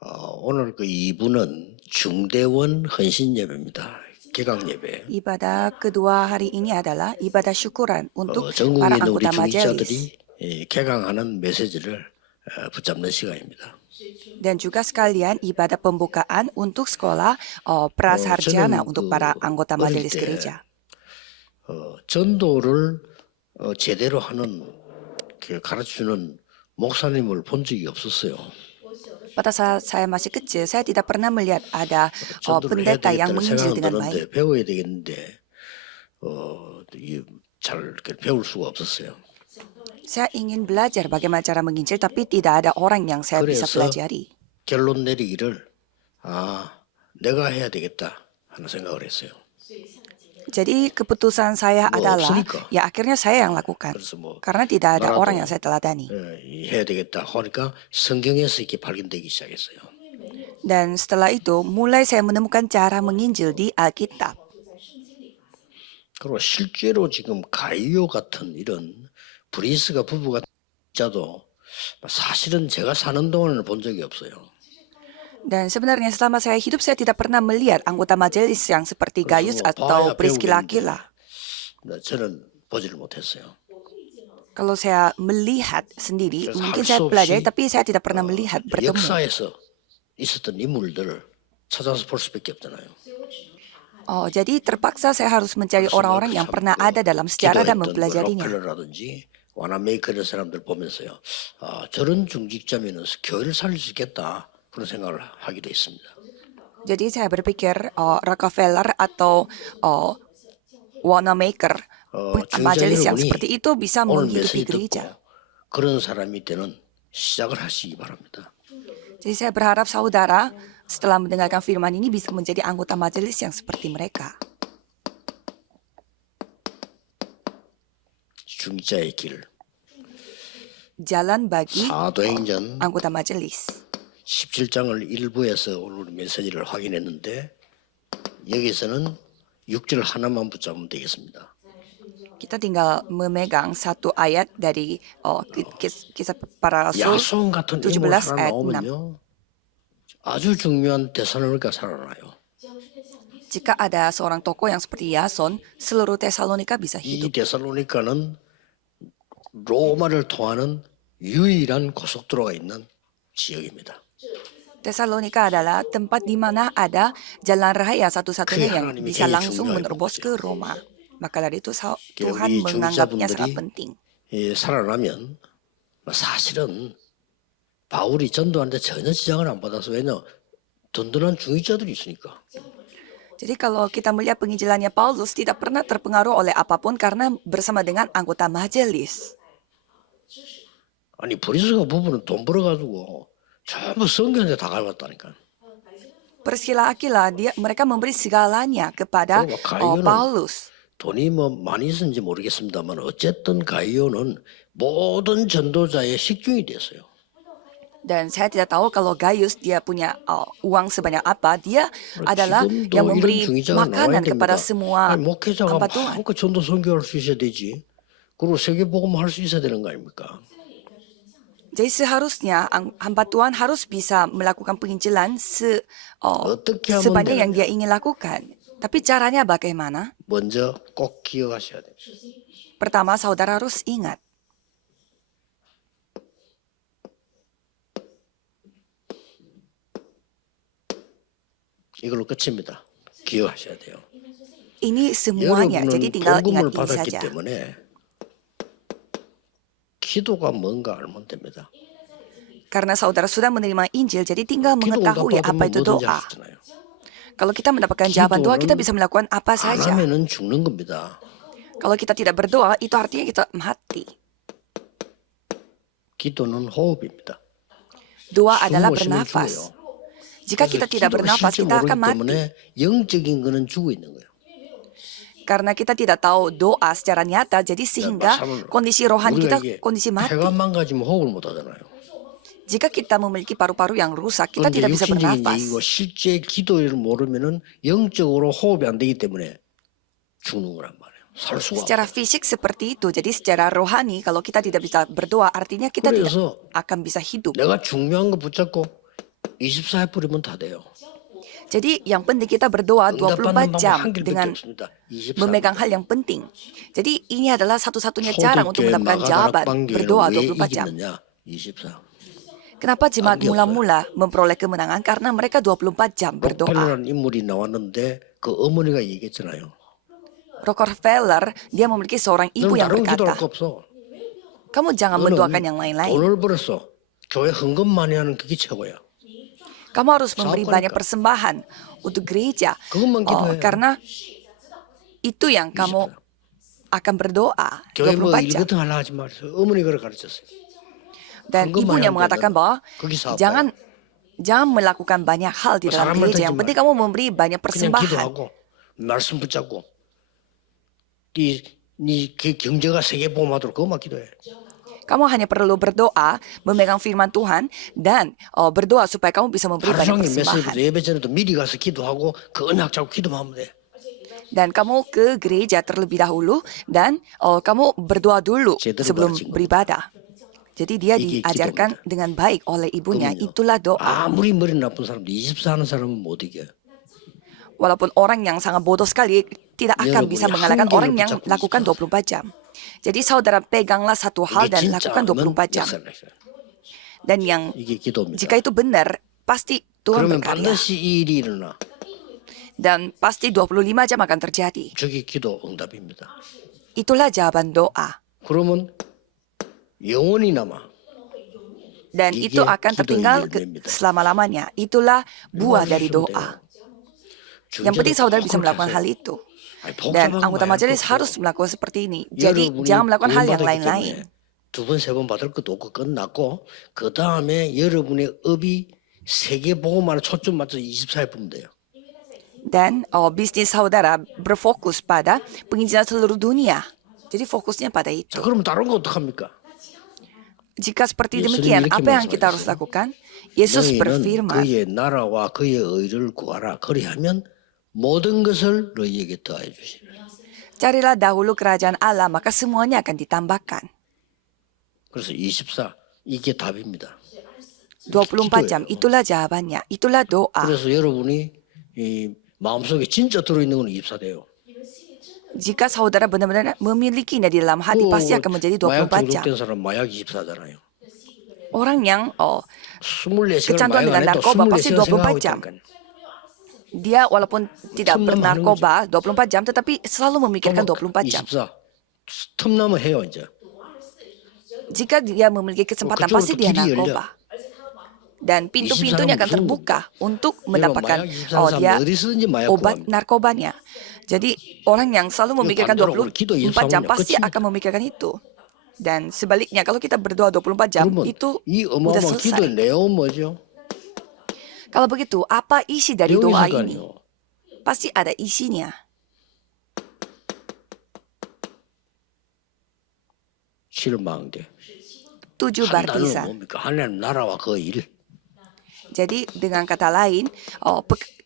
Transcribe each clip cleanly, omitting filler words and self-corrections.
오늘 그 2부는 중대원 헌신 예배입니다. 개강 예배. Ibadah kedua hari ini adalah ibadah syukuran untuk 전국에 para 있는 우리 anggota majelis. 중직자들이 개강하는 메시지를 붙잡는 시간입니다. Dan juga sekalian ibadah pembukaan untuk sekolah prasarjana 저는 untuk para anggota 어릴 majelis 때 gereja. 전도를 제대로 하는 가르치는 목사님을 본 적이 없었어요. Pada saat saya masih kecil, saya tidak pernah melihat ada 전도를 해야 pendeta yang 되겠다는 menginjil 생각은 dengan 드는데 baik. 배워야 되겠는데 잘 배울 수가 없었어요. Saya ingin belajar bagaimana cara menginjil, tapi tidak ada orang yang saya bisa 그래서 pelajari. 결론 내리기를 내가 해야 되겠다 하는 생각을 했어요. Jadi keputusan saya 뭐 adalah, 없으니까. ya akhirnya saya yang lakukan. 그래서 뭐 Karena tidak ada 나라도 orang yang saya teladani. 해야 되겠다 하니까 성경에서 이렇게 발견되기 시작했어요. Dan setelah itu, mulai saya menemukan cara menginjil di Alkitab. 그리고 실제로 지금 가이오 같은 이런 브리스가 부부가 자도 사실은 제가 사는 동안은 본 적이 없어요. Dan sebenarnya selama saya hidup, saya tidak pernah melihat anggota majelis yang seperti Gaius 뭐 atau 봐야 Priscilla 배우겠는데 Aquila. 저는 보지를 못했어요. Kalau saya melihat sendiri, 그래서 mungkin 할 saya 수 pelajari, 없이 tapi saya tidak pernah melihat bertemu. 역사에서 있었던 인물들을 찾아서 볼 수밖에 없잖아요. Jadi terpaksa saya harus mencari 그래서 orang-orang yang pernah ada dalam sejarah dan mempelajarinya. 록펠러라든지 와나메이커 이런 사람들 보면서요. 저런 중직자면은 교회를 살릴 수 있겠다 그런 생각을 하기도 했습니다. Jadi saya berpikir Rockefeller atau Wanamaker, majelis yang seperti itu bisa 오늘 menghidupi 메시지 gereja. 듣고 그런 사람이 되는 시작을 하시기 바랍니다. Jadi saya berharap saudara setelah mendengarkan firman ini bisa menjadi anggota majelis yang seperti mereka. 중직자의 길. Jalan bagi 사도행전 anggota majelis. 17장을 일부에서 오늘 메시지를 확인했는데 여기서는 6절 하나만 붙잡으면 되겠습니다. Kita tinggal memegang satu ayat dari kisah para rasul 야손 같은 인물 17 하나 ayat 6. 나오면요. 아주 중요한 데살로니가 살아나요. Jika ada seorang tokoh yang seperti Yason, seluruh Tesalonika bisa 이 hidup. 데살로니카는 로마를 통하는 유일한 고속도로가 있는 지역입니다. Tesalonika adalah tempat di mana ada jalan raya satu-satunya 그게 yang 하나님이 bisa 굉장히 langsung 중요하게 menerobos 본 ke 거죠. Roma. Maka dari itu Tuhan 우리 menganggapnya sangat 중직자분들이 penting. 살아나면 사실은 바울이 전도하는데 전혀 지장을 안 받아서 왜냐 든든한 중직자들이 있으니까. Jadi kalau kita melihat penginjilannya Paulus tidak pernah terpengaruh oleh apapun karena bersama dengan anggota majelis. 아니 브리스가 부부는 돈 벌어가지고 전부 성경에 다 갈갔다니까. Priscilla Aquila, mereka memberi segalanya kepada 그리고 가이오는 Paulus. 돈이 뭐 많이 있는지 모르겠습니다만 어쨌든 가이오는 모든 전도자의 식중이 됐어요. Dan saya tidak tahu kalau Gaius dia punya uang sebanyak apa. Dia adalah 지금도 yang 이런 memberi 중위자가 나와야 makanan 됩니다. kepada semua 아니, 목회자가 hamba Tuhan. 마음껏 전도 선교할 수 있어야 되지. 그리고 세계복음 할 수 있어야 되는 거 아닙니까? Jadi seharusnya hamba Tuhan harus bisa melakukan penginjilan 어떻게 하면 sebanyak yang 되느냐? dia ingin lakukan. Tapi caranya bagaimana? 먼저 꼭 기억하셔야 돼요. Pertama, saudara harus ingat. 이걸로 끝입니다. 기억하셔야 돼요. Ini semuanya, jadi 여러분은 tinggal 복음을 ingat ini 받았기 saja. 때문에 기도가 뭔가 알면 됩니다. Karena saudara sudah menerima Injil, jadi tinggal 기도 mengetahui 응답받으면 apa itu 뭐든지 doa. 할 수 있잖아요. Kalau kita mendapatkan jawaban doa, kita bisa melakukan apa 안 saja. 하면은 죽는 겁니다. Kalau kita tidak berdoa, itu artinya kita mati. 기도는 호흡입니다. Doa adalah 숨 못 쉬면 bernafas. 죽어요. Jika 그래서 kita tidak 기도를 bernafas, 실제 kita akan 모르기 mati. 때문에 영적인 거는 죽어 있는 거예요. Karena kita tidak tahu doa secara nyata, jadi sehingga 마찬가지로 kondisi rohani 우리가 kita 이게 kondisi mati. 폐가 망가지면 호흡을 못 하잖아요. Jika kita memiliki paru-paru yang rusak, kita 그런데 tidak bisa 육신적인 bernafas. 얘기고 실제 기도를 모르면은 영적으로 호흡이 안 되기 때문에 죽는 거란 말이에요. 살 수가 Secara 없어요. fisik seperti itu, jadi secara rohani kalau kita tidak bisa berdoa, artinya kita tidak 그래서 akan bisa hidup. 내가 중요한 거 붙잡고 24회 뿌리면 다 돼요. Jadi yang penting kita berdoa 응답받는 24 방법 jam 한 길밖에 dengan 없습니다. 24. memegang hal yang penting. Jadi ini adalah satu-satunya cara untuk 초대교회 mendapatkan jawaban. 마가다락방교회는 Berdoa 왜 24 jam. 이기느냐? 24. Kenapa jemaat 관계 없어요. mula-mula memperoleh kemenangan? Karena mereka 24 jam berdoa. 록펠러라는 인물이 나왔는데 그 어머니가 얘기했잖아요. Rockefeller, dia memiliki seorang ibu 너는 yang 다른 기도할 berkata, 거 없어. kamu jangan mendoakan yang lain-lain. 돈을 벌었어. 교회 헌금 많이 하는 그게 최고야. Kamu harus memberi Sabar, banyak Kak. persembahan untuk gereja. 그것만 기도해. Karena itu yang kamu akan berdoa 교회 뭐 24 일 jam. 같은 거 하려 하지 마세요. 어머니가 그걸 가르쳤어요. Dan 그것만 ibunya 하면 mengatakan 되는 bahwa 거기 사업 jangan melakukan banyak hal di dalam 사람을 gereja. Yang 듣지 penting kamu memberi banyak 그냥 persembahan. 기도하고 말씀 붙잡고 네 경제가 세계보험하도록 그것만 기도해. Kamu hanya perlu berdoa, memegang firman Tuhan, dan berdoa supaya kamu bisa memberi 하루 banyak 종일 메시지부터 persembahan. 예배 전에도 미리 가서 기도하고 그 언약 잡고 기도만 하면 돼. Dan kamu ke gereja terlebih dahulu dan kamu berdoa dulu 제대로 sebelum 가르친 거. beribadah. Jadi dia 이게 diajarkan 기도입니다. dengan baik oleh ibunya. 그럼요. Itulah doa. 아무리 머리 나쁜 사람도 24 하는 사람은 못 이겨요. Walaupun orang yang sangat bodoh sekali tidak akan 여러분이 bisa mengalahkan 한계를 orang yang 붙잡고 lakukan 있어요. 24 jam. Jadi saudara peganglah satu hal 이게 dan 진짜 lakukan 하면 24 jam. 역사를 했어요. Dan yang 이게 기도입니다. jika itu benar, pasti Tuhan 그러면 berkarya. 반드시 이 일이 일어나. Dan pasti 25 jam akan terjadi. 저게 기도 응답입니다. Itulah jawaban doa. 그러면 영원히 남아. Dan 이게 itu akan 기도의 tertinggal 열매입니다. selama-lamanya. Itulah buah dari 해주시면 doa. 돼요. Yang penting 중재도 saudara bisa 꼭 melakukan 하세요. hal itu. 아니, Dan 복잡한 anggota 거 말고 majelis 없어요. harus melakukan seperti ini. Jadi 여러분이 jangan melakukan hal yang 구원받았기 lain-lain. 때문에 두 번, 세 번 받을 것도 없고 끝났고 그 다음에 여러분의 업이 세계보고만 초점 맞춰서 24일 보면 돼요. Dan bisnis saudara berfokus pada penginjilan seluruh dunia. Jadi fokusnya pada itu. 자, 그러면 다른 거 어떡합니까? Jika seperti 예수님이 demikian, 이렇게 apa yang kita harus 말씀하셨어요. lakukan? Yesus 너희는 berfirman, 그의 나라와 그의 의를 구하라. 그리하면 모든 것을 너희에게 더해 주시리라. carilah dahulu kerajaan Allah, maka semuanya akan ditambahkan. 그래서 24 이게 답입니다. 24 jam, 기도예요. itulah jawabannya. Itulah doa. 그래서 여러분이 이 마음속에 진짜 들어있는 건 24 돼요. Jika saudara benar-benar memilikinya di dalam hati, pasti akan menjadi 마약 24 jam. 중독된 사람 마약 24잖아요. Orang yang 24시간 kecanduan 마약 dengan 안 해도 narkoba pasti 24시간 24 생각하고 jam. 있다니까요. Dia walaupun tidak 틈나면 bernarkoba 24 jam, tetapi selalu memikirkan 24 jam. 24 틈나면 해요 이제. Jika dia memiliki kesempatan, 그쪽으로 pasti 또 dia 길이 narkoba. Dan pintu-pintunya akan 24 terbuka untuk 여러분 mendapatkan 마약 24 dia 사람 어디서든지 마약 obat 구합니다. narkobanya. Jadi orang yang selalu memikirkan 반대로 우리 기도 24 jam 24 pasti 끝입니다. akan memikirkan itu. Dan sebaliknya kalau kita berdoa 24 jam 그러면 itu 이 udah 어마어마한 기도의 selesai. 내용은 뭐죠? Kalau begitu, apa isi dari 내용이 doa 있을 거 ini? 아니에요. Pasti ada isinya. 7망대. 7 한 단어는 baptisan. 뭡니까? 하나님 나라와 그 일. Jadi dengan kata lain,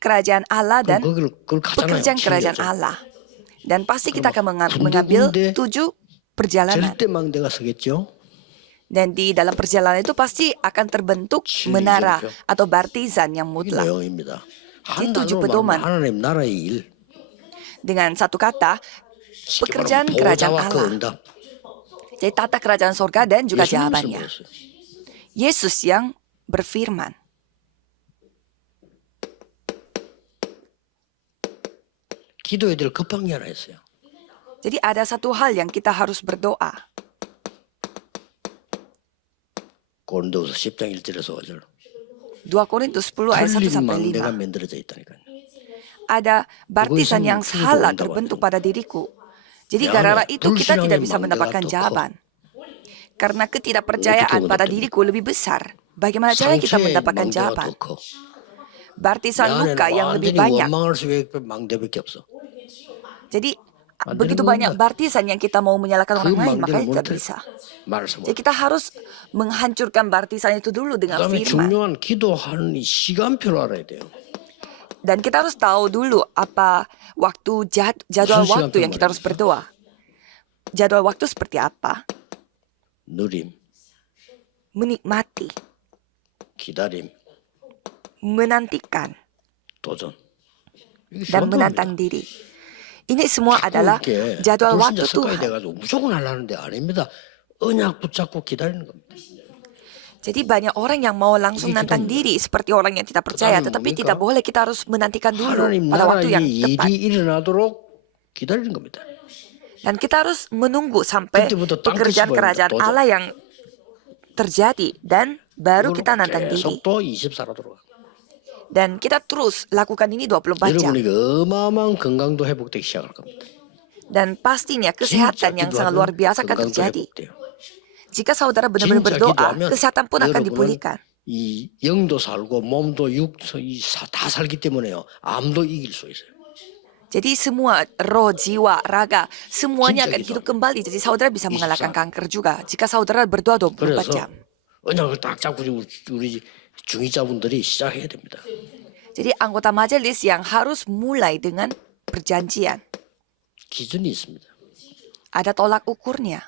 kerajaan Allah dan 그걸 가잖아요. pekerjaan kerajaan 챙겨줘. Allah. Dan pasti kita akan 군데 mengambil 군데 7 perjalanan. 절대 망대가 서겠죠. Dan di dalam perjalanan itu pasti akan terbentuk 칠 menara 이정표. atau bartizan yang 이 mutlak. 내용입니다. 한 이 7 단어로 pedoman. 말하면 하나님 나라의 일. Dengan satu kata, 쉽게 pekerjaan 말하면 kerajaan 보좌와 그 Allah. 응답. Jadi tata kerajaan sorga dan juga 예수님이 jawabannya. 선보였어요. Yesus yang berfirman. 기도해야 될 급한 게 하나 있어요. Jadi ada satu hal yang kita harus berdoa. 고린도서 10장 1절에서 5절. 2 Korintus 10 ayat 1 틀린 sampai 망대가 5. 만들어져 있다니까요. Ada baptisan yang 그것은 salah 응답 terbentuk 아니에요. pada diriku. Jadi 내 gara-gara 안에 itu kita 불신앙의 tidak bisa 망대가 mendapatkan 더 커. jawaban. Karena ketidakpercayaan 어떻게 pada 응답됩니까? diriku lebih besar. Bagaimana cara kita 상처의 mendapatkan 망대가 jawaban? 더 커. Baptisan 내 luka 안에는 yang lebih 완전히 banyak. 원망할 수 있는 망대밖에 없어. Jadi 안 begitu 되는 banyak 겁니다. baptisan yang kita mau menyalahkan 그 orang lain, makanya 망대를 tidak 못 bisa. 말씀. Jadi kita harus menghancurkan baptisan itu dulu dengan 그다음에 firman. 중요한 기도하는 이 시간표를 알아야 돼요. Dan kita harus tahu dulu apa waktu jadwal 무슨 waktu yang 시간표 kita harus 말입니까? berdoa. Jadwal waktu seperti apa? 누림, Menikmati, 기다림, menantikan, 도전. 이게 dan 시간도 menantang 합니다. diri. Ini semua adalah 이렇게 jadwal waktu 불신자 습관이 Tuhan. 돼가지고 무조건 하려는데 아닙니다. 언약 붙잡고 기다리는 겁니다. Jadi banyak orang yang mau langsung Ini nantang kita- diri seperti orang yang tidak percaya, 그다음에 tetapi 뭡니까? tidak boleh, kita harus menantikan dulu 하나님 pada waktu yang 나라의 tepat. 일이 일어나도록 기다리는 겁니다. Dan kita harus menunggu sampai 그때부터 땅끝이 pekerjaan 보입니다. kerajaan 도전. Allah yang terjadi dan baru kita nantang diri. 계속 또 24로 들어가. Dan kita terus lakukan ini 24 jam. 여러분에게 어마어마한 건강도 회복되기 시작할 겁니다. Dan pastinya kesehatan yang sangat luar biasa akan 건강도 terjadi. 회복돼요. Jika saudara benar-benar 진짜 berdoa, 기도하면 kesehatan pun akan 여러분은 dipulihkan. 이 영도 살고 몸도 다 살기 때문에요. 암도 이길 수 있어요. Jadi semua roh, jiwa, raga, semuanya 진짜 akan gitu. hidup kembali. Jadi saudara bisa mengalahkan kanker juga jika saudara berdoa 24 그래서 jam. 언약을 딱 잡고 지금 우리 중위자분들이 시작해야 됩니다. Jadi anggota majelis yang harus mulai dengan perjanjian. 기준이 있습니다. Ada tolak ukurnya.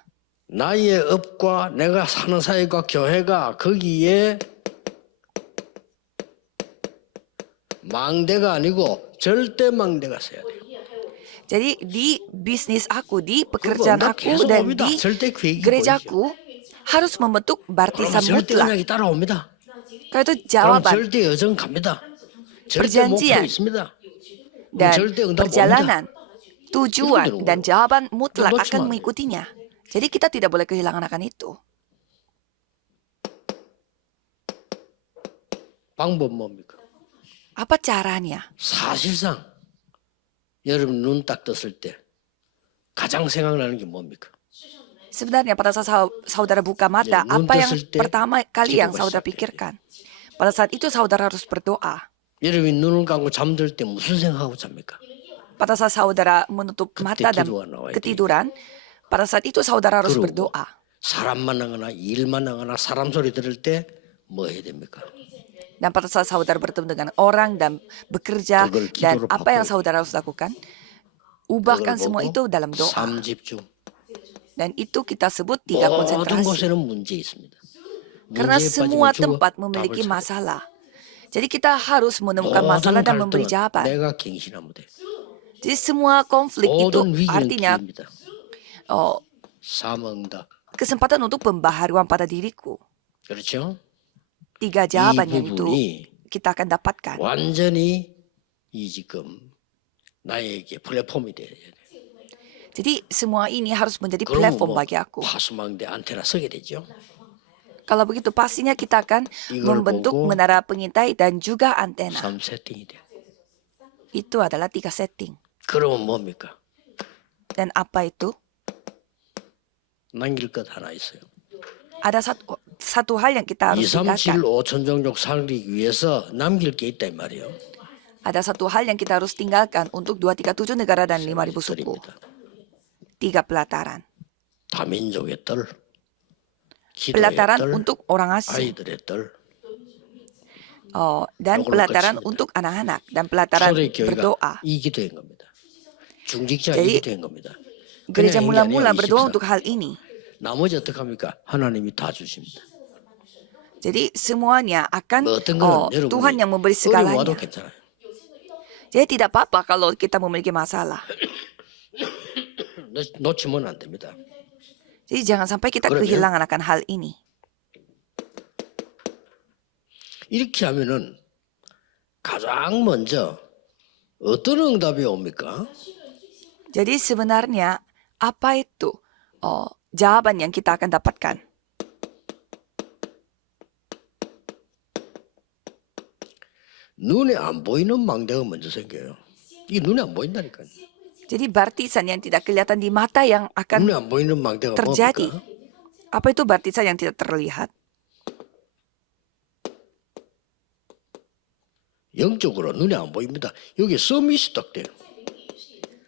나의 업과 내가 사는 사회가 교회가 거기에 망대가 아니고 절대 망대가 써야 돼요. Jadi di bisnis aku, di pekerjaan 그거 aku, 계속 dan 옵니다. di 절대 계획이 보이죠. gerejaku harus membentuk 그러면 baptisan 절대 mutlak. 언약이 따라옵니다. Kalau itu 그럼 jawaban 절대 여정 갑니다. 절대 목표 perjanjian 있습니다. dan 절대 응답 perjalanan, tujuan Itu dan jawaban mutlak 놓치면 akan 안 돼요. mengikutinya. Jadi kita tidak boleh kehilangan akan itu. 방법 뭡니까? Apa caranya? 사실상 여러분 눈 딱 떴을 때 가장 생각나는 게 뭡니까? Sebenarnya pada saat saudara buka mata, Ya, apa yang mundur 때 pertama kali yang 기도가 saudara 시작돼야 pikirkan? Pada saat itu saudara harus berdoa. 여러분이 눈을 감고 잠들 때 무슨 생각하고 잡니까? Pada saat saudara menutup 그때 mata dan 기도가 나와야 돼요. ketiduran, pada saat itu saudara harus 그러고 berdoa. 사람 만나거나 일 만나거나 사람 소리 들을 때 뭐 해야 됩니까? Dan pada saat saudara bertemu dengan orang dan bekerja 그걸 dan 기도로 apa yang 바꿔야 saudara harus lakukan, ubahkan 그걸 semua 보고 itu dalam doa. 삶 집중. Dan itu kita sebut 3 모든 konsentrasi. 곳에는 문제 있습니다. Karena 문제에 semua 빠지면 죽어 tempat 답을 memiliki 찾아. masalah. Jadi kita harus menemukan masalah 모든 dan memberi 갈등은 jawaban. 내가 갱신하면 돼. Jadi semua konflik itu 모든 위기는 artinya 기회입니다. oh, 사명다. kesempatan untuk pembaharuan pada diriku. 그렇죠? 3 이 jawaban yang itu 부분이 kita akan dapatkan. 완전히 이 지금 나에게 플랫폼이 돼야 돼. Jadi semua ini harus menjadi 그러면 platform 뭐 bagi aku. 파수망대 안테나 서게 되죠. Kalau begitu pastinya kita akan 이걸 membentuk 보고 menara pengintai dan juga antena. 3 세팅이 돼. Itu adalah 3 setting. 그러면 뭡니까? Dan apa itu? 남길 것 하나 있어요. Ada satu hal yang kita 2, harus 3, 7, tinggalkan. 5천 종족 살기 위해서 남길 게 있다 이 말이에요. Ada satu hal yang kita harus tinggalkan untuk 237 negara dan 5.000 suku. 드립니다. 3 pelataran. 다민족의 뜰, 기도의 Pelataran 뜰, untuk orang asing. 아이들의 뜰, Dan 요걸로 pelataran 끝입니다. untuk anak-anak. Dan pelataran 초대교회가 berdoa. 이 기도인 겁니다. 중직자 Jadi, 이 기도인 겁니다. Gereja 그냥 mula-mula 인간이에요, berdoa 24. untuk hal ini. 나머지 어떡합니까? 하나님이 다 주십니다. Jadi semuanya akan 뭐 어떤 거는 Tuhan yang memberi 여러분이 어려워도 segalanya. 괜찮아요. Jadi tidak apa-apa kalau kita memiliki masalah. 놓치면 안 됩니다. Jadi jangan sampai kita 그러면- kehilangan akan hal ini. 이렇게 하면은 가장 먼저 어떤 응답이 옵니까? Jadi sebenarnya apa itu jawaban yang kita akan dapatkan? 눈에 안 보이는 망대가 먼저 생겨요. 이게 눈에 안 보인다니까요. Jadi baptisan yang tidak kelihatan di mata yang akan 눈에 안 보이는 망대가 terjadi. 뭡니까? Apa itu baptisan yang tidak terlihat? 영적으로 눈에 안 보입니다. 여기 서밋이 딱 돼요.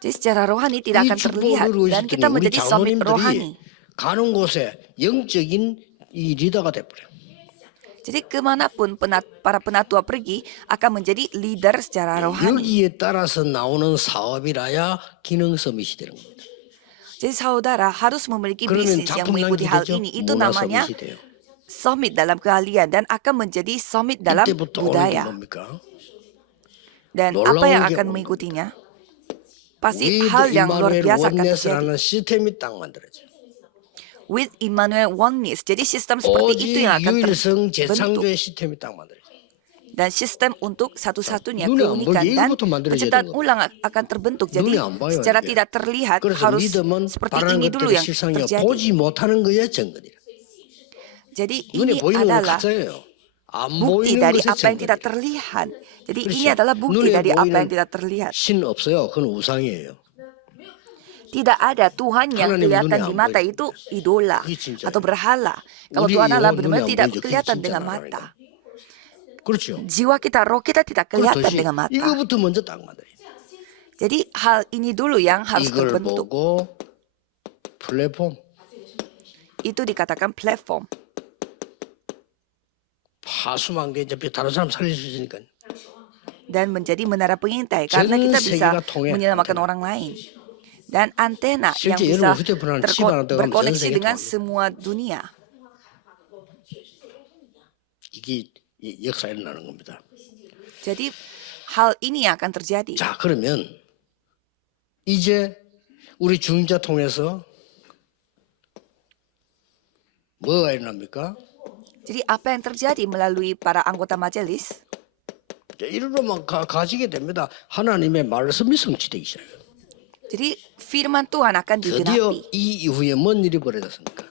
Jadi secara rohani tidak 이 akan terlihat 축복을 dan 이루어질 kita 때는 우리 menjadi summit rohani. 장로님들이 가는 곳에 영적인 이 리더가 돼버려요. Jadi kemanapun para penatua pergi akan menjadi leader secara rohani. 여기에 따라서 나오는 사업이라야 기능 서밋이 되는 겁니다. Jadi saudara harus memiliki 그러면 bisnis yang 작품 mengikuti 낭기 hal 되죠? ini. Itu 문화 namanya 서밋이 돼요. summit dalam keahlian dan akan menjadi summit dalam 이때부터 오는 게 budaya. 뭡니까? Dan 놀라운 apa yang 게 akan 오는 mengikutinya? Pasti With hal yang luar Immanuel biasa akan terjadi. Oneness라는 시스템이 딱 만들어져. With Immanuel Oneness. Jadi sistem seperti itu 오직 yang akan 유일성 terbentuk. 재창조의 시스템이 딱 만들어져. Dan sistem untuk satu-satunya 눈에 안 keunikan 보이게 dan 이거부터 만들어져야 penciptaan 되는 ulang akan terbentuk. Jadi 눈에 안 봐요, secara 이게. tidak terlihat 그래서 harus 믿음은 seperti 바라는 ini dulu 것들의 yang 실상이요 terjadi. 보지 못하는 것의 증거니라. Jadi 눈에 ini 보이는 건 adalah 가짜예요. 안 bukti 보이는 dari 것의 apa yang tidak 증거니라. terlihat. Jadi ini 그렇죠. adalah bukti 눈에 dari apa yang 보이는 tidak terlihat. 신 없어요. 그건 우상이에요. Tidak ada Tuhan yang 하나님 kelihatan 눈에 di 안 mata 보이죠. itu idola 그게 진짜예요. atau berhala. Kalau 우리 Tuhan Allah 영혼 benar-benar 눈에 안 tidak 보이죠. 그게 kelihatan 진짜 dengan 나라니까. mata. 그렇죠. Jiwa kita, roh kita tidak kelihatan 그렇듯이 dengan mata. 이거부터 먼저 딱 만들어요. Jadi hal ini dulu yang harus 이걸 terbentuk. 보고 플랫폼 Itu dikatakan platform. 파수만 게 이제 다른 사람 살릴 수 있으니까. Dan menjadi menara pengintai karena kita bisa 세계가 통해, menyelamatkan antena. orang lain. Dan antena yang 실제 bisa 여러분 휴대폰 하나 칩 하나 들어가면 전 berkoneksi 세계 dengan 통합니다. semua dunia. 이게 역사 일어나는 겁니다. Jadi hal ini yang akan terjadi. 자, 그러면 이제 우리 중자 통해서 뭐가 일어납니까? Jadi apa yang terjadi melalui para anggota majelis? 자, 이리로만 가지게 됩니다. 하나님의 말씀이 성취되기 시작해요. Jadi firman Tuhan akan 드디어 digenapi. 이 이후에 뭔 일이 벌어졌습니까?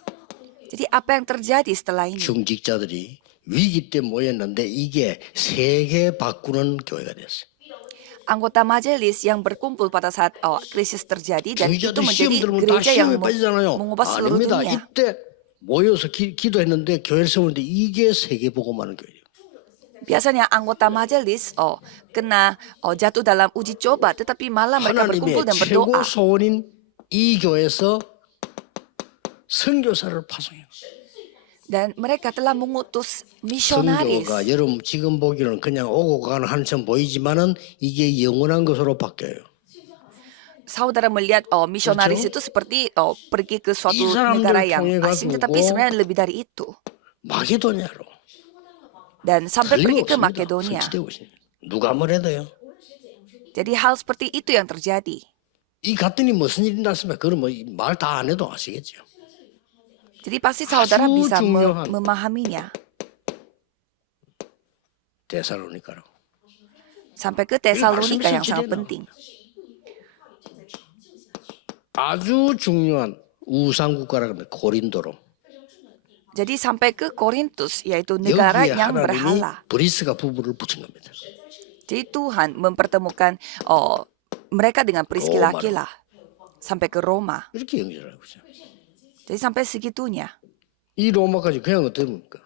Jadi apa yang terjadi setelah ini? 중직자들이 위기 때 모였는데 이게 세계 바꾸는 교회가 됐어요. Anggota majelis yang berkumpul pada saat krisis terjadi dan itu 중직자들 시험 menjadi 들으면 다 gereja yang 시험에 빠지잖아요. mengubah seluruh 아닙니다. dunia. 이때 모여서 기도했는데 교회를 세우는데 이게 세계 복음하는 교회예요. Biasanya anggota majelis kena jatuh dalam uji coba, tetapi malah mereka berkumpul 하나님의 dan 최고 berdoa. 소원인 이 교회에서 선교사를 파송해요. Dan mereka telah mengutus misionaris. 선교가 여러분 지금 보기로는 그냥 오고 가는 한참 보이지만은 이게 영원한 것으로 바뀌어요. Saudara melihat misionaris itu seperti pergi ke suatu 이 사람들을 negara yang 통해 asing, 가지고 tetapi sebenarnya lebih dari itu. 마게도냐로 Dan sampai pergi ke 틀림없습니다. Makedonia. 설치되고 있습니다. 누가 뭐래도요. Jadi hal seperti itu yang terjadi. 이 갔더니 무슨 일이 났습니까? 그럼 말 다 안 해도 아시겠죠. Jadi pasti saudara 아주 bisa 중요한 memahaminya. 데살로니가로. Sampai ke Tesalonika yang sangat 말씀이 penting. 아주 중요한 우상 국가라고 합니다. 고린도로. Jadi sampai ke Korintus, yaitu negara 여기에 yang 하나님이 berhala. 브리스가 부부를 붙인 겁니다. Jadi Tuhan mempertemukan mereka dengan Priscilla Aquila sampai ke Roma. 이렇게 연결하고 있어요. Jadi sampai segitunya. 이 로마까지 그냥 어떻게 됩니까?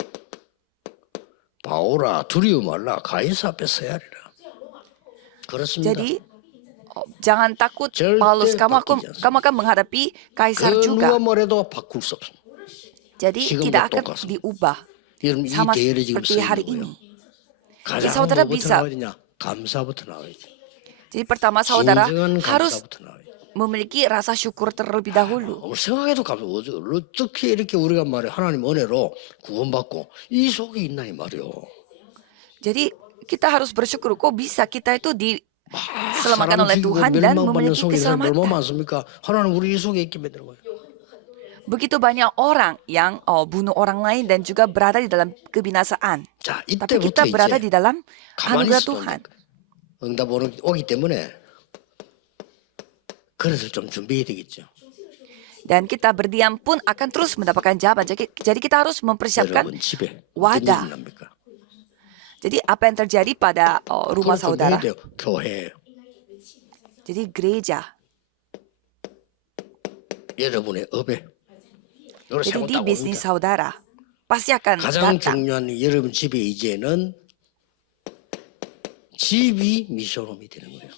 바오라 두려워 말라 가이사 앞에 서야 하리라. 그렇습니다. Jadi jangan takut 절대 Paulus, 바뀌지 kamu akan menghadapi kaisar 그 juga. 누가 뭐래도 바꿀 수 없습니다. Jadi 지금도 tidak akan 똑같습니다. diubah 여러분 이 sama 대열에 지금 seperti hari 쓰이는 ini. 거예요. 가장 사우다라 뭐부터 bisa. 나와야 되냐? 감사부터 나와야지. Jadi pertama saudara 진정한 harus 감사부터 나와야지. memiliki rasa syukur terlebih dahulu. 오늘 생각해도 감사. 어떻게 이렇게 우리가 말해 하나님 은혜로 구원받고 이 속에 있나 이 말이요. Jadi kita harus bersyukur kok bisa kita itu diselamatkan 사람 oleh 죽이고 Tuhan dan 멸망받는 memiliki 속에 사람 얼마나 keselamatan. 많습니까? 하나님 우리 이 속에 있게 만드는 거예요. Begitu banyak orang yang bunuh orang lain dan juga berada di dalam kebinasaan. 자, Tapi 이때부터 kita berada 이제 di dalam 가만히 anugerah 있어도 Tuhan. 응답 오기 때문에 그래서 좀 준비해야 되겠죠. Dan kita berdiam pun akan terus mendapatkan jawaban. Jadi kita harus mempersiapkan 여러분 집에 어떤 wadah. 일이 납니까? Jadi apa yang terjadi pada rumah 그걸 준비해야 saudara? 돼요. 교회. Jadi gereja. 여러분의 업에. 여러분 Jadi 세번 di 딱 bisnis 옵니다. saudara pasti akan 가장 datang. 중요한 여러분 집에 이제는 집이 미션홈이 되는 거예요.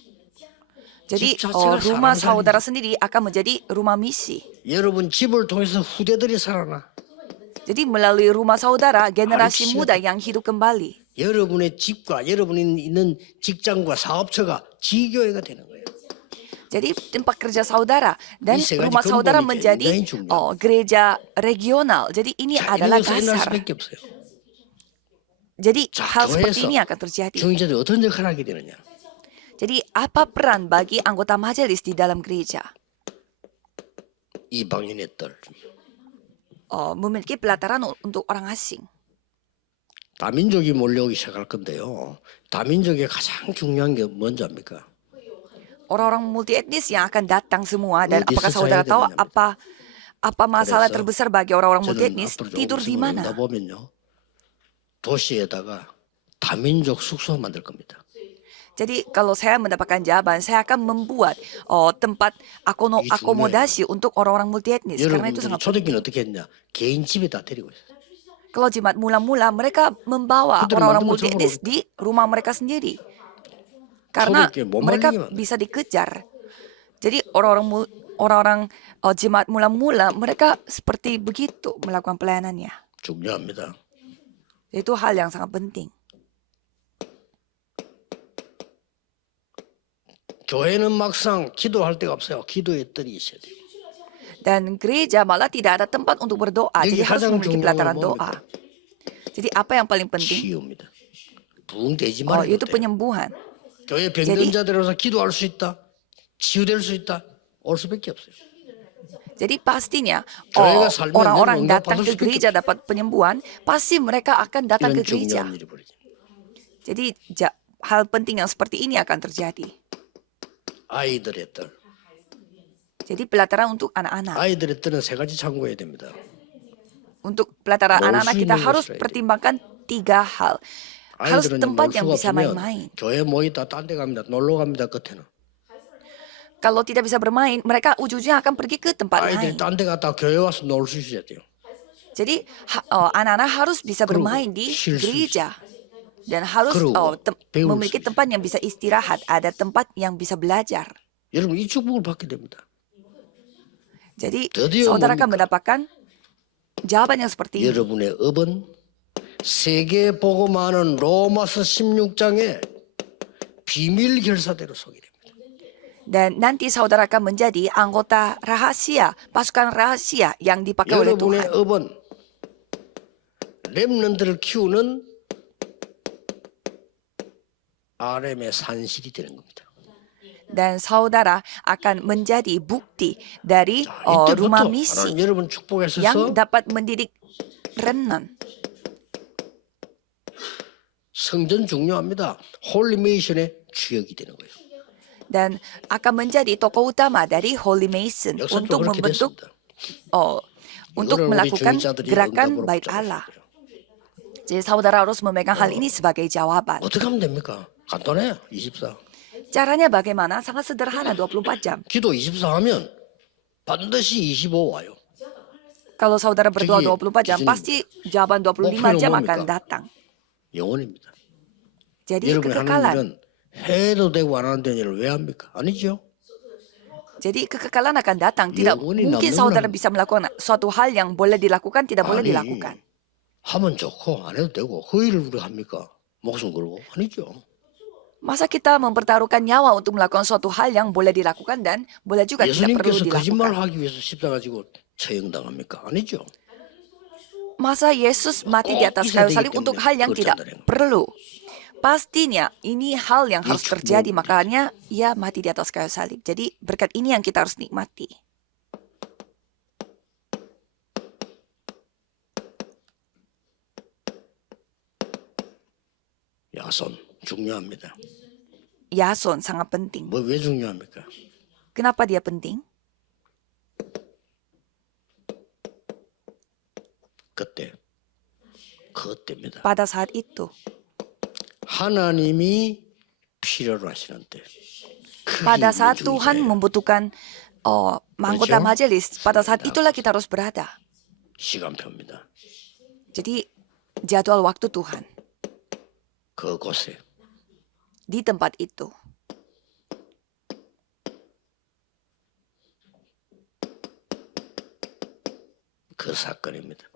Jadi 집 자체가 rumah 사람 saudara sendiri akan menjadi rumah misi. 여러분 집을 통해서 후대들이 살아나. Jadi melalui rumah saudara generasi Harusnya. muda yang hidup kembali. 여러분의 집과 여러분이 있는 직장과 사업처가 지교회가 되는 거예요. Jadi tempat kerja saudara dan 이 세 가지 rumah saudara 근본이 menjadi 굉장히 중요합니다. gereja regional. Jadi ini 자, 이런 adalah 역사 일어날 dasar. 수밖에 없어요. Jadi 자, hal seperti 교회에서 ini akan terjadi. 중직자들이 어떤 역할을 하게 되느냐? Jadi apa peran bagi anggota majelis di dalam gereja? 이방인의 딸. Memiliki pelataran untuk orang asing. 다민족이 몰려오기 시작할 건데요. 다민족의 가장 중요한 게 뭔지 압니까? Orang-orang multi etnis yang akan datang semua dan 어디서 apakah 자야 saudara tahu 되느냐? apa masalah 그래서 terbesar bagi orang-orang multi 저는 etnis? 앞으로 Tidur di 조금 mana? 있으면 보면요, 도시에다가 다민족 숙소 만들 겁니다. Jadi kalau saya mendapatkan jawaban, saya akan membuat tempat akomodasi untuk orang-orang multi etnis. Karena itu 여러분들이 sangat 초대교회는 어떻게 했냐? 개인 집에 다 데리고 있어요. Kalau jemaat mula-mula mereka membawa Betul, orang-orang betul, multi betul. etnis di rumah mereka sendiri. Karena 초대교회 못 mereka 말리기만 bisa dikejar. Jadi orang-orang jemaat mula-mula mereka seperti begitu melakukan pelayanannya. 중요합니다. Itu hal yang sangat penting. 교회는 막상 기도할 데가 없어요. 기도의 뜰이 있어야 돼요. Dan gereja malah tidak ada tempat untuk berdoa. 여기 Jadi harus 가장 memiliki 중요한 pelataran 건 doa. 뭡니까? Jadi apa yang paling penting? 치유입니다. 부흥되지 말아야 Yaitu 돼요. penyembuhan. 교회 병든 자들에 와서 기도할 수 있다. 치유될 수 있다. 올 수밖에 없어요. Jadi pastinya 교회가 살면 orang-orang 늘 datang 응답받을 ke gereja dapat penyembuhan, pasti mereka akan datang 이런 ke gereja. 중요한 일이 벌어집니다. Jadi hal penting yang seperti ini akan terjadi. 아이들의 뜰. Jadi pelataran untuk anak-anak. 아이들의 뜰은 세 가지 참고해야 됩니다. Untuk pelataran 놀 anak-anak 수 kita 있는 harus 곳이라 pertimbangkan 3 hal. Harus 아이들은 tempat 놀 yang 수가 bisa 없으면 main-main. 교회 모이다 딴 데 갑니다. 놀러 갑니다. 끝에는. Kalau tidak bisa bermain, mereka ujungnya akan pergi ke tempat 아이들이 lain. 딴 데 갔다 교회 와서 놀 수 있어야 돼요. Jadi anak-anak harus bisa 그리고 bermain di 쉴수 gereja. Dan harus 그리고 배울 memiliki 수 tempat yang bisa istirahat. Ada tempat yang bisa belajar. 여러분 이 축복을 받게 됩니다. Jadi 드디어 saudara akan 뭡니까? mendapatkan jawaban yang seperti ini. 여러분의 업은 세계 복음하는 로마서 16장의 비밀 결사대로 소개됩니다. Dan nanti saudara akan menjadi anggota rahasia, pasukan rahasia yang dipakai oleh 여러분의 Tuhan. 업은 렘넌트를 키우는 RM의 산실이 되는 겁니다. Dan saudara akan menjadi bukti dari rumah 이때부터 misi 하나님 여러분 축복하셔서 yang dapat mendidik remnant. 성전 중요합니다. 홀리메이션의 주역이 되는 거예요. Dan akan menjadi tokoh utama dari Holy Mason 역사적으로 untuk 그렇게 membentuk, 됐습니다. untuk 이거를 우리 melakukan 중직자들이 gerakan 응답으로 bait 붙잡아야 Allah. 돼요. Jadi saudara harus memegang hal ini sebagai jawaban. 어떻게 하면 됩니까? 간단해요. 24. Caranya bagaimana? Sangat sederhana, 24 jam. 기도 24 하면 반드시 25 와요. Kalau saudara berdoa 저기 24 jam, 기준입니다. pasti jawaban 25 목표는 jam 뭡니까? akan datang. 영원입니다. Jadi 여러분이 하는 kekekalan. 일은 해도 되고 안 하는 일을 왜 합니까? 아니죠. Jadi kekekalan akan datang. Tidak 영원히 mungkin 남는 saudara 거는- bisa melakukan suatu hal yang boleh dilakukan, tidak boleh 아니, dilakukan. 하면 좋고 안 해도 되고 허위를 우리가 합니까? 목숨 걸고 아니죠. Masa kita mempertaruhkan nyawa untuk melakukan suatu hal yang boleh dilakukan dan boleh juga tidak perlu 예수님께서 거짓말을 dilakukan. 하기 위해서 십자가 지고 처형당합니까? 아니죠. Masa Yesus mati di atas kayu salib untuk hal yang tidak perlu? Pastinya ini hal yang harus terjadi, makanya ia mati di atas kayu salib. Jadi berkat ini yang kita harus nikmati. 야손 중요합니다. Yason sangat penting. 뭐 왜 중요합니까? Kenapa dia penting? 그때입니다. Pada saat itu, 하나님이 필요로 하시는 때. 크게 pada 있는 saat Tuhan 중재예요. membutuhkan anggota 그렇죠? majelis, pada saat itulah kita harus berada. 시간표입니다. Jadi jadwal waktu Tuhan 그곳에 di tempat itu. 그 사건입니다.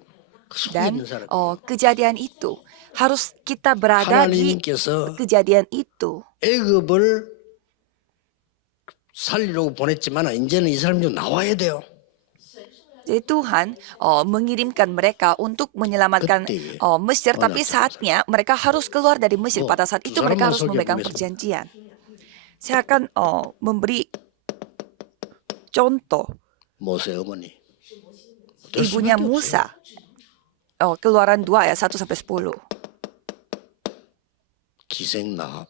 그 속에 Dan 있는 사람. kejadian itu harus kita berada di 하나님께서 kejadian itu. 애굽을 살리려고 보냈지만 이제는 이 사람이 좀 나와야 돼요. Jadi Tuhan mengirimkan mereka untuk menyelamatkan 그때 Mesir, tapi 언약궤 saatnya mereka harus keluar dari Mesir. Pada saat 두 itu mereka 사람만 harus memegang 소개하겠습니다. perjanjian. Saya akan memberi contoh 모세 어머니. 어쩔 ibunya 수밖에 없어요. Musa. Keluaran 2 ayat 1 sampai 10. 기생 나합.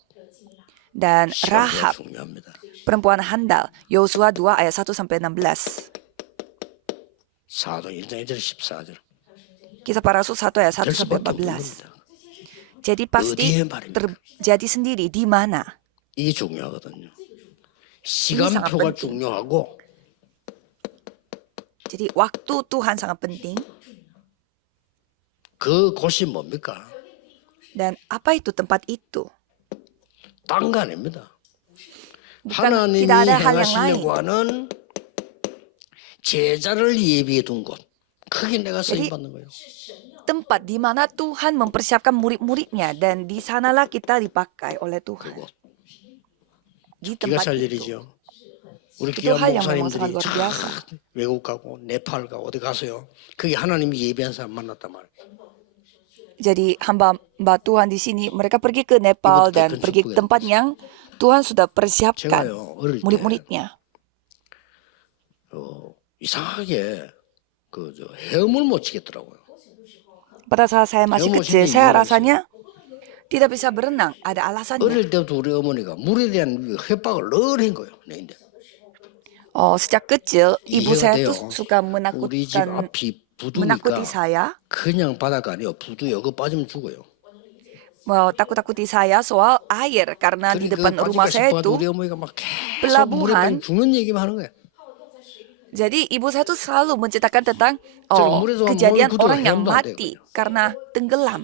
Dan 시간표가 Rahab, 중요합니다. perempuan handal. Yosua 2 ayat 1 sampai 16. 4장 1장 1절 14절. Kisah para Rasul 1 ayat 1 될 sampai 수밖에 없는 14. 겁니다. Jadi pasti 어디에 말입니까? terjadi sendiri di mana. 이게 중요하거든요. sangat 시간표가 penting. 중요하고 Jadi waktu Tuhan sangat penting. 그 곳이 뭡니까? Dan apa itu tempat itu? 딴 거 아닙니다. Bukan, 하나님이 tidak ada hal yang 행하시려고 lain. 하는 제자를 예비해 둔 곳. 거기 내가 쓰임 Jadi, 받는 거예요. tempat di mana Tuhan mempersiapkan murid-muridnya dan di sanalah kita dipakai oleh Tuhan. 그곳. Di 기가 tempat 살 itu. 일이죠. 우리 Itu 귀한 hal yang memang 목사님들이 sangat luar 참 biasa. 외국 가고 네팔 가고 어디 가서요. 거기 하나님이 예비한 사람 만났단 말이에요. Jadi hamba Tuhan di sini mereka pergi ke Nepal Ibu dan tekan pergi ke cukup ya. tempat yang Tuhan sudah persiapkan 제가요 어릴 때 murid-muridnya. 이상하게 저 헤엄을 못 치겠더라고요. Pada saat saya masih Kamu kecil, sendiri saya gimana rasanya tidak bisa berenang. Ada alasannya. 어릴 때부터 우리 어머니가 물에 대한 협박을 늘 한 거예요. 내인데 Sejak kecil, ibu 이해가 saya 돼요. tuh suka 우리 집 menakutkan, 앞이 menakuti 부두니까 saya, 그냥 바다가 아니에요. 부두요. 그거 빠지면 죽어요. takut-takuti saya soal air karena di depan rumah 빠질까 saya 싶어가지고 itu 우리 어머니가 막 계속 물에 pelabuhan. 빠지면 죽는 얘기만 하는 거예요. Jadi ibu saya tuh selalu menceritakan tentang 물에서 kejadian 물 orang yang 헤엄도 안 돼요, mati karena tenggelam.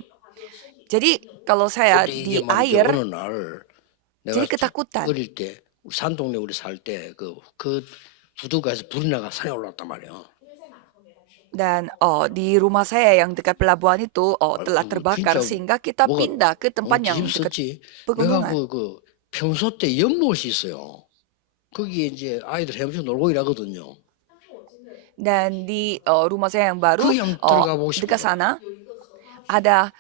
Jadi kalau saya 근데 di 이게 말이죠. air, 어느 날 내가 jadi ketakutan. 어릴 때 우리 산동네 우리 살 때 그 부두가에서 불이 나가 산에 올라왔단 말이에요. Dan di rumah saya yang dekat pelabuhan itu telah terbakar 진짜 sehingga kita 뭐가 pindah ke tempat yang dekat 뒤집었지. 내가 pegunungan. 그 평소 때 연못이 있어요. 거기에 이제 아이들 헤엄쳐 놀고 이러거든요. Dan di rumah saya yang baru 그 양 들어가 보고 싶어. dekat sana ada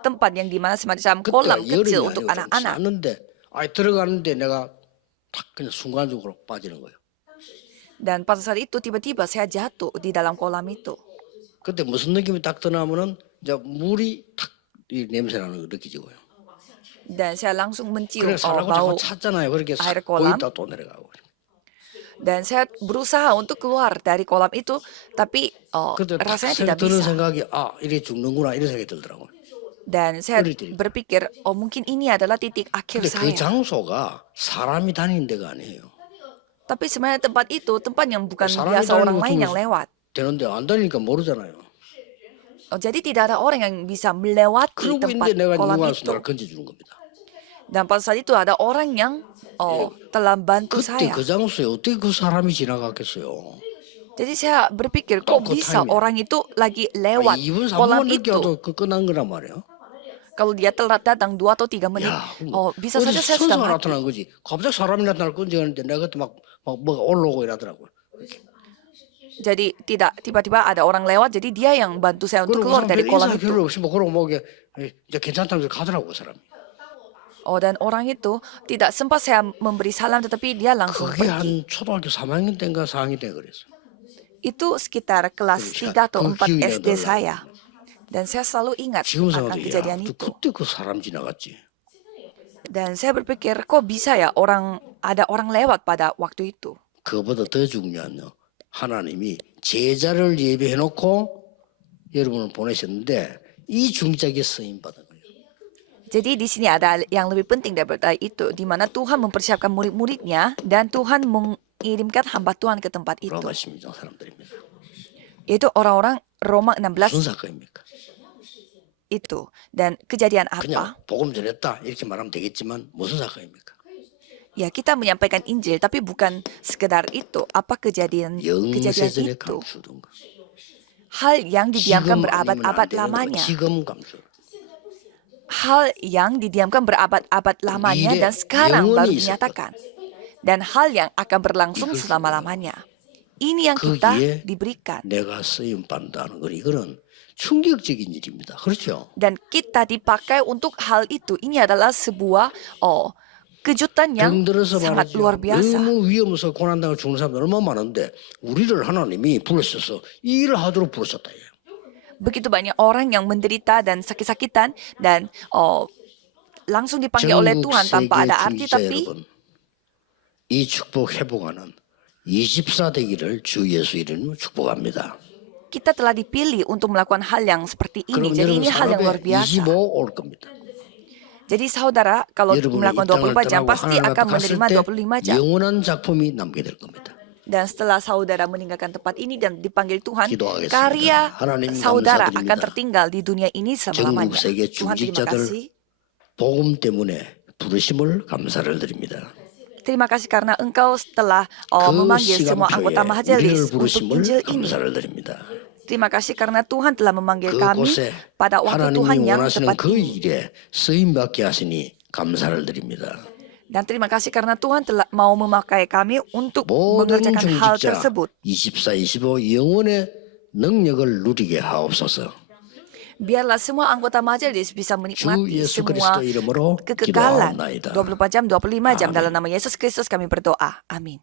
tempat yang dimana semacam kolam 그때가 kecil 여름이 untuk 아니고 좀 anak-anak. 쌌는데 아이 들어가는데 내가 탁 그냥 순간적으로 빠지는 거예요. Dan pada saat itu tiba-tiba saya jatuh di dalam kolam itu. 그때 무슨 느낌이 딱 드나면은 이제 물이 탁이 냄새 나는 거 느끼지고요. Dan saya langsung mencium 그래 살라고 자꾸 bau 찾잖아요. 그렇게 air 싹 kolam. 보이다 또 내려가고. Dan saya berusaha untuk keluar dari kolam itu, tapi 그때 딱 rasanya tidak 드는 bisa. 생각이 이래 죽는구나 이런 생각이 들더라고요. Dan saya 어릴 때니까. berpikir, mungkin ini adalah titik akhir 근데 그 saya. 장소가 사람이 다니는 데가 아니에요. Tapi sebenarnya tempat itu tempat yang bukan 사람이 biasa orang 다니는 lain yang 곳은 lewat. 되는데 안 다니니까 모르잖아요. Jadi tidak ada orang yang bisa melewati 그러고 tempat 있는데 내가 kolam 누가 itu. 나를 건져주는 겁니다. Dan pada saat itu ada orang yang telah bantu 그때 saya. 그 장소에 어떻게 그 사람이 지나갔겠어요? Jadi saya berpikir 또 kok 그 bisa 타임에. orang itu lagi lewat 2분 kolam 3분만 늦게 itu. 와도 끝난 거란 말이에요. Kalau dia telat datang 2 atau 3 menit, 야, bisa saja saya sudah 천사가 mati. 나타난 거지. 갑자기 사람이 나타날 건지는데 내가 그때 막 뭐가 올라오고 이러더라고요. Jadi tidak tiba-tiba ada orang lewat, jadi dia yang bantu saya untuk 그리고 keluar 사람 dari 별 kolam 인사 itu. 별로 없이 뭐 그러고 뭐 이게 이제 괜찮다면서 가더라고 그 사람이. Dan orang itu tidak sempat saya memberi salam, tetapi dia langsung 그게 pergi. 한 초등학교 3학년 때인가 4학년 때 그랬어. Itu sekitar kelas 3 atau 4 기억이 SD 나더라고. saya. Dan saya selalu ingat 지금 akan 생각도 kejadian 야, itu. 그때 그 사람 지나갔지. Dan saya berpikir kok bisa ya ada orang lewat pada waktu itu. 그보다 더 중요한요. 하나님이 제자를 예비해 놓고 여러분을 보내셨는데 이 중작에 쓰임 받은 거예요. Jadi di sini ada yang lebih penting daripada itu, di mana Tuhan mempersiapkan murid-muridnya dan Tuhan mengirimkan hamba Tuhan ke tempat itu. 로마 심정 사람들입니다. Yaitu orang-orang Roma 무슨 16 사건입니까? itu. Dan kejadian 그냥 apa? 복음 전했다 이렇게 말하면 되겠지만 무슨 사건입니까? Ya kita menyampaikan Injil, tapi bukan sekedar itu. Apa kejadian 영세전에 itu? 감추던 거. Hal yang didiamkan 지금 아니면 안 berabad-abad 되는 거. lamanya. 지금 감추. Hal yang didiamkan berabad-abad lamanya dan sekarang baru 영원히 있었거든. dinyatakan. dan hal yang akan berlangsung selama-lamanya. Ini yang kita 거기에 diberikan. 내가 쓰임 받는다는 건 이거는 충격적인 일입니다. 그렇죠? Dan kita dipakai untuk hal itu. Ini adalah sebuah kejutan yang 병들어서 sangat 말이죠. luar biasa. 너무 위험해서 고난당을 죽는 사람들 얼마나 많은데 우리를 하나님이 부르셔서 이 일을 하도록 부르셨다. Begitu banyak orang yang menderita dan sakit-sakitan dan langsung dipanggil oleh 전국 Tuhan tanpa 세계 ada arti, 주의자 tapi 여러분, 이 축복 회복하는 24 되기를 주 예수 이름으로 축복합니다. kita telah dipilih untuk melakukan hal yang seperti ini. 그럼 Jadi 여러분 ini hal yang luar 산업에 biasa. 25 올 겁니다. Jadi saudara, kalau 여러분이 이 melakukan 땅을 24 jam 떠나고 pasti 하나님 akan 앞에 갔을 menerima 때 25 jam. 영원한 작품이 남게 될 겁니다. Dan setelah saudara meninggalkan tempat ini dan dipanggil Tuhan, 기도하겠습니다. karya 하나님 saudara 감사드립니다. akan tertinggal di dunia ini 전국 selama-lamanya. 세계 Tuhan, terima 중직자들 kasih. 복음 때문에 부르심을 감사를 드립니다. Terima kasih karena Engkau telah 그 memanggil semua anggota 시간표에 majelis 우리를 untuk 부르심을 Injil ini. 감사를 드립니다. Terima kasih karena Tuhan telah memanggil kami 그곳에 pada waktu Tuhan 하나님이 yang 원하시는 tepat 그 ini. 일에 쓰임받게 하시니 감사를 드립니다. Dan terima kasih karena Tuhan telah mau memakai kami untuk 모든 mengerjakan hal 중직자 tersebut. 24, 25 영혼의 능력을 누리게 하옵소서. Biarlah semua anggota majelis bisa 주 menikmati 예수 semua 그리스도 이름으로 kekekalan 기도하옵나이다. 24 jam, 25 jam. 아멘. Dalam nama Yesus Kristus kami berdoa. Amin.